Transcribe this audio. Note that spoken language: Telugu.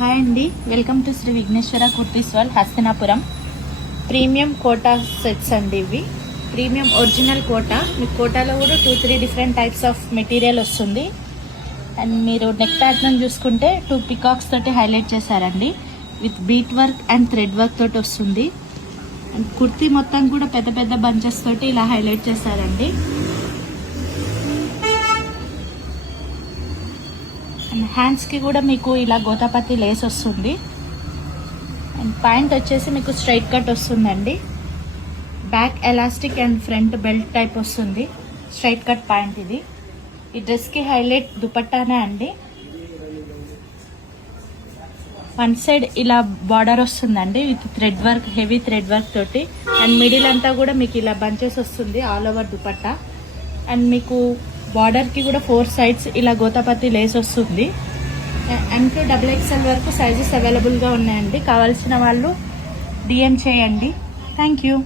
హాయ్ అండి, welcome to Shri Vighneshwara kurtis world Hastinapuram. Premium Kota sets అండి. ఇవి ప్రీమియం ఒరిజినల్ కోటా. మీకు కోటాలో కూడా 2-3 డిఫరెంట్ టైప్స్ ఆఫ్ మెటీరియల్ వస్తుంది. అండ్ మీరు నెక్ ప్యాటర్న్ చూసుకుంటే 2 పికాక్స్ తోటి హైలైట్ చేశారండి. With bead work and thread work తోటి వస్తుంది. అండ్ కుర్తీ మొత్తం కూడా పెద్ద పెద్ద బంచెస్ తోటి ఇలా హైలైట్ చేశారండి. అండ్ హ్యాండ్స్కి కూడా మీకు ఇలా గోతాపత్తి లేస్ వస్తుంది. అండ్ ప్యాంట్ వచ్చేసి మీకు స్ట్రైట్ కట్ వస్తుందండి. Back elastic and front belt type వస్తుంది. స్ట్రైట్ కట్ ప్యాంట్ ఇది. ఈ డ్రెస్కి హైలైట్ దుపట్టానే అండి. వన్ సైడ్ ఇలా బార్డర్ వస్తుందండి with thread work, heavy thread work తోటి. అండ్ మిడిల్ అంతా కూడా మీకు ఇలా బంచెస్ వస్తుంది ఆల్ ఓవర్ దుపట్టా. అండ్ మీకు బార్డర్కి కూడా 4 సైడ్స్ ఇలా గోతాపత్తి లేస్ వస్తుంది. అండ్ XXL వరకు సైజెస్ అవైలబుల్గా ఉన్నాయండి. కావాల్సిన వాళ్ళు DM చేయండి. Thank you.